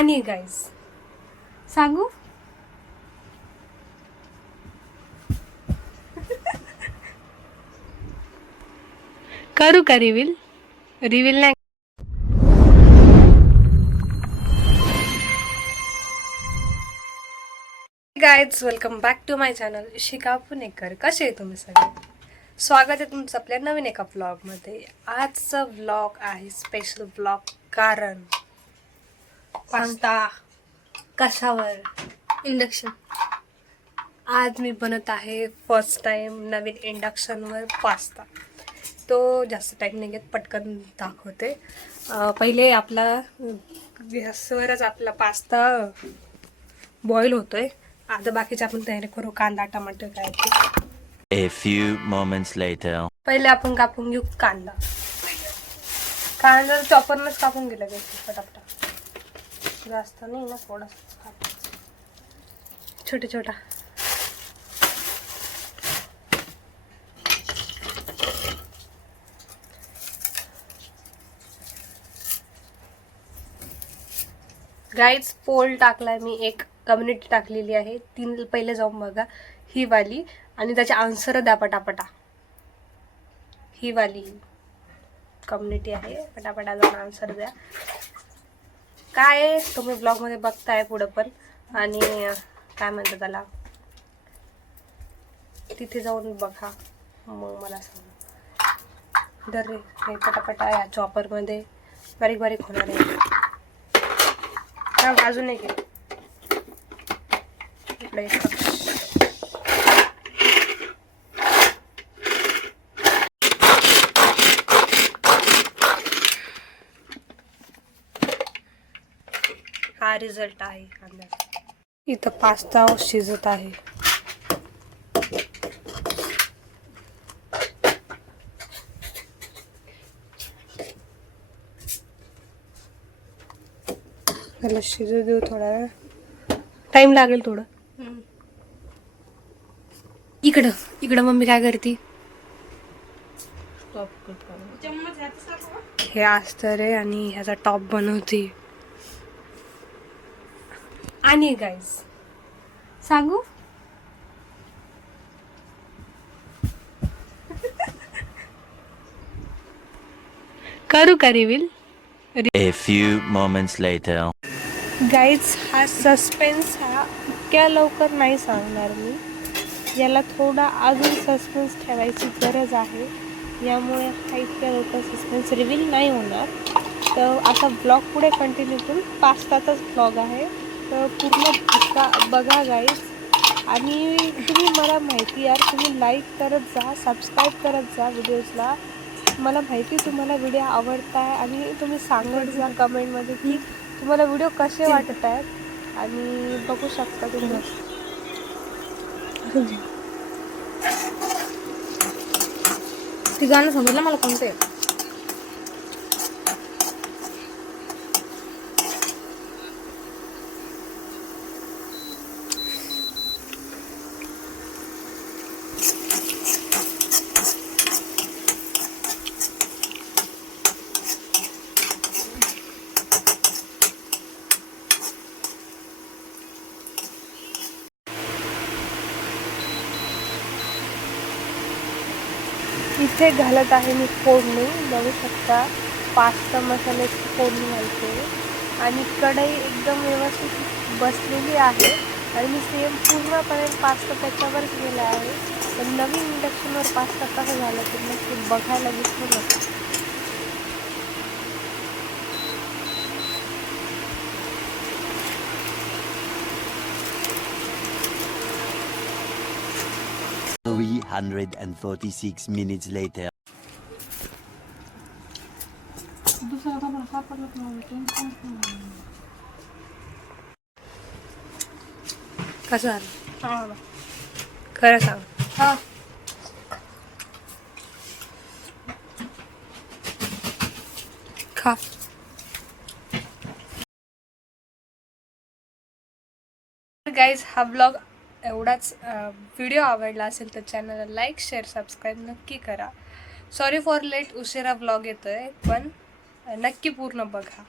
आणि गाईज सांगू करू का रिव्हील नाही guys. Welcome back to my channel Ishika Punekar. कसे आहे तुम्ही सगळे? स्वागत आहे तुमचं आपल्या नवीन एका व्लॉगमध्ये. आजचा व्लॉग आहे स्पेशल व्लॉग, कारण पास्ता कशावर? इंडक्शन. आज मी बनत आहे फर्स्ट टाइम नवीन इंडक्शनवर पास्ता. तो जास्त टाईम नाही घेत, पटकन दाखवते. पहिले आपला गॅसवरच आपला पास्ता बॉईल होतोय. आता बाकीचे आपण तयारी करू, कांदा टमाटर काय ते. A few moments later. पहिले आपण कापून घेऊ कांदा. कांदा चॉपरनच कापून गेला पटापटा, जास्त नाही ना, थोडासा छोटा छोटा. गाईज पोल टाकलाय मी, एक कम्युनिटी टाकलेली आहे, तीन पहिले जाऊन बघा. ही वाली आणि त्याचे आन्सर द्या पटापटा. ही वाली कम्युनिटी आहे, पटापटा जाऊन आन्सर द्या. काय तुम्ही ब्लॉगमध्ये बघताय पुढं पण, आणि काय म्हणतात त्याला, तिथे जाऊन बघा, मग मला सांगा. दर रे पटापटा या चॉपरमध्ये बारीक बारीक होणार आहे. बाजू नाही केली इकडे. हा रिझल्ट आहे कांद्याचा. इथं पास्ता शिजत आहे. त्याला शिजू देऊ थोडा वेळ, टाइम लागेल थोडं. इकडं मम्मी काय करते? हे अस्तर आहे आणि ह्याचा टॉप बनवते. आणि गाईज सांगू करू का reveal? A few moments later. Guys हा सस्पेन्स हा इतक्या लवकर नाही सांगणार मी. याला थोडा अजून सस्पेन्स ठेवायची गरज आहे, यामुळे हा इतक्या लवकर सस्पेन्स रिव्हील नाही होणार. तर असा ब्लॉग पुढे कंटिन्यू करून पास्ताचाच ब्लॉग आहे, तर पूर्ण बघा गाईज. आणि तुम्ही, मला माहिती यार, तुम्ही लाईक करत जा, सबस्क्राईब करत जा व्हिडिओजला. मला माहिती तुम्हाला व्हिडिओ आवडत आहे, आणि तुम्ही सांगत जा कमेंटमध्ये की तुम्हाला व्हिडिओ कसे वाटत आहेत. आणि बघू शकता तुम्ही, ती गाणं समजलं मला कोणतं आहे. इथे घालत आहे मी फोडणी. बघू शकता पास्ता मसाल्याची फोडणी घालते, आणि कढई एकदम व्यवस्थित बसलेली आहे. आणि मी सेम पूर्णपणे पास्ता त्याच्यावरच गेला आहे. पण नवीन इंडक्शनवर पास्ता कसं झाला ते नक्की बघायला विसरू नका. $346 minutes later. कसं झालं खरं सांग. खा. गाईज हा ब्लॉग एवढाच. व्हिडिओ आवडला असेल तर चॅनलला लाईक शेअर सबस्क्राईब नक्की करा. सॉरी फॉर लेट, उशिरा ब्लॉग येतोय, पण नक्की पूर्ण बघा.